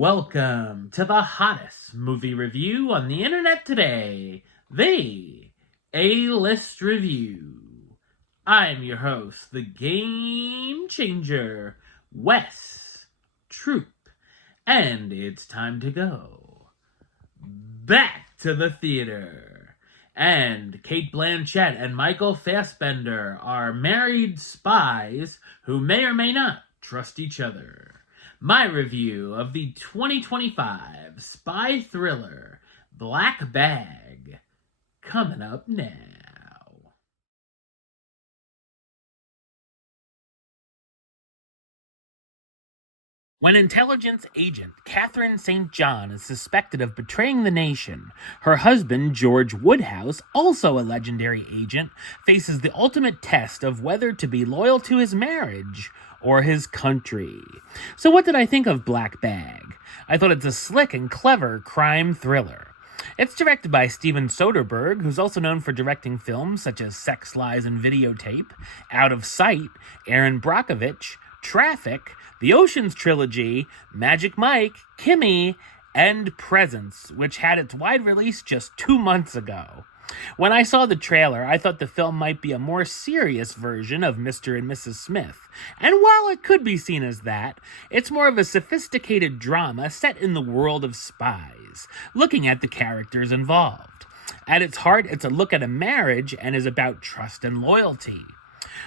Welcome to the hottest movie review on the internet today, the A-List Review. I'm your host, the Game Changer, Wes Troop, and it's time to go back to the theater. And Cate Blanchett and Michael Fassbender are married spies who may or may not trust each other. My review of the 2025 spy thriller Black Bag, coming up now. When intelligence agent Catherine St. John is suspected of betraying the nation, her husband, George Woodhouse, also a legendary agent, faces the ultimate test of whether to be loyal to his marriage or his country. So what did I think of Black Bag? I thought it's a slick and clever crime thriller. It's directed by Steven Soderbergh, who's also known for directing films such as Sex, Lies, and Videotape, Out of Sight, Aaron Brockovich, Traffic, the Ocean's Trilogy, Magic Mike, Kimmy, and Presence, which had its wide release just 2 months ago. When I saw the trailer, I thought the film might be a more serious version of Mr. and Mrs. Smith, and while it could be seen as that, it's more of a sophisticated drama set in the world of spies, looking at the characters involved. At its heart, it's a look at a marriage and is about trust and loyalty.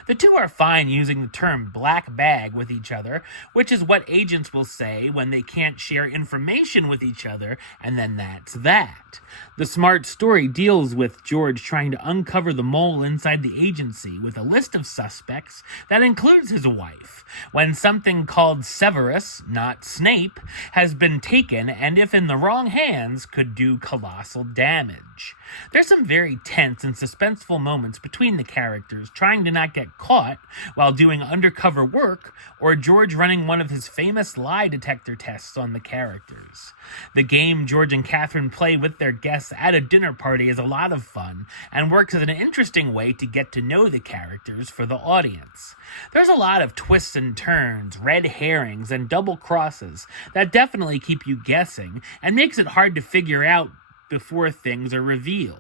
The two are fine using the term black bag with each other, which is what agents will say when they can't share information with each other, and then that's that. The smart story deals with George trying to uncover the mole inside the agency with a list of suspects that includes his wife, when something called Severus, not Snape, has been taken and if in the wrong hands could do colossal damage. There's some very tense and suspenseful moments between the characters trying to not get caught while doing undercover work, or George running one of his famous lie detector tests on the characters. The game George and Catherine play with their guests at a dinner party is a lot of fun and works as an interesting way to get to know the characters for the audience. There's a lot of twists and turns, red herrings, and double crosses that definitely keep you guessing and makes it hard to figure out before things are revealed.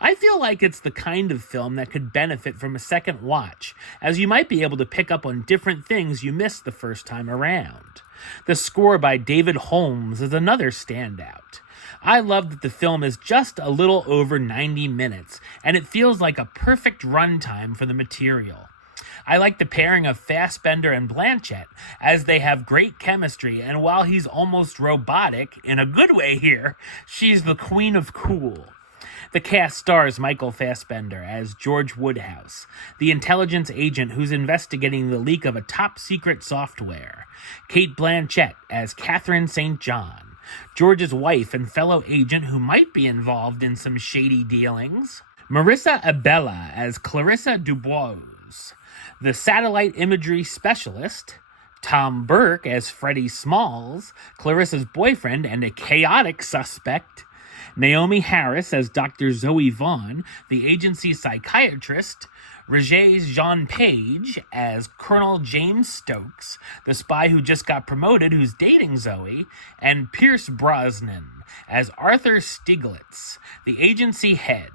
I feel like it's the kind of film that could benefit from a second watch, as you might be able to pick up on different things you missed the first time around. The score by David Holmes is another standout. I love that the film is just a little over 90 minutes, and it feels like a perfect runtime for the material. I like the pairing of Fassbender and Blanchett, as they have great chemistry, and while he's almost robotic, in a good way here, she's the queen of cool. The cast stars Michael Fassbender as George Woodhouse, the intelligence agent who's investigating the leak of a top-secret software, Cate Blanchett as Catherine St. John, George's wife and fellow agent who might be involved in some shady dealings, Marissa Abela as Clarissa Dubois, the satellite imagery specialist, Tom Burke as Freddie Smalls, Clarissa's boyfriend and a chaotic suspect, Naomi Harris as Dr. Zoe Vaughn, the agency psychiatrist, Rege-Jean Page as Colonel James Stokes, the spy who just got promoted who's dating Zoe, and Pierce Brosnan as Arthur Stieglitz, the agency head.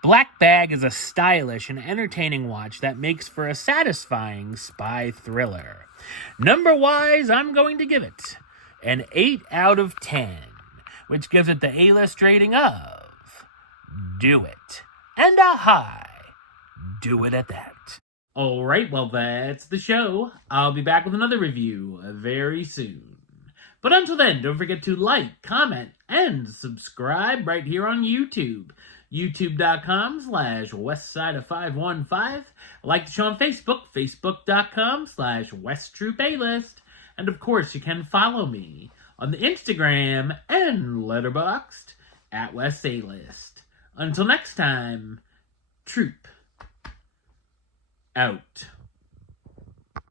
Black Bag is a stylish and entertaining watch that makes for a satisfying spy thriller. Number-wise, I'm going to give it an 8 out of 10, which gives it the A-list rating of do it, and a high do it at that. Alright, well that's the show. I'll be back with another review very soon. But until then, don't forget to like, comment, and subscribe right here on YouTube. YouTube.com/Westside515. Like the show on Facebook, Facebook.com/WestTroopAlist. And of course, you can follow me on the Instagram and Letterboxd at WestAlist. Until next time, Troop out.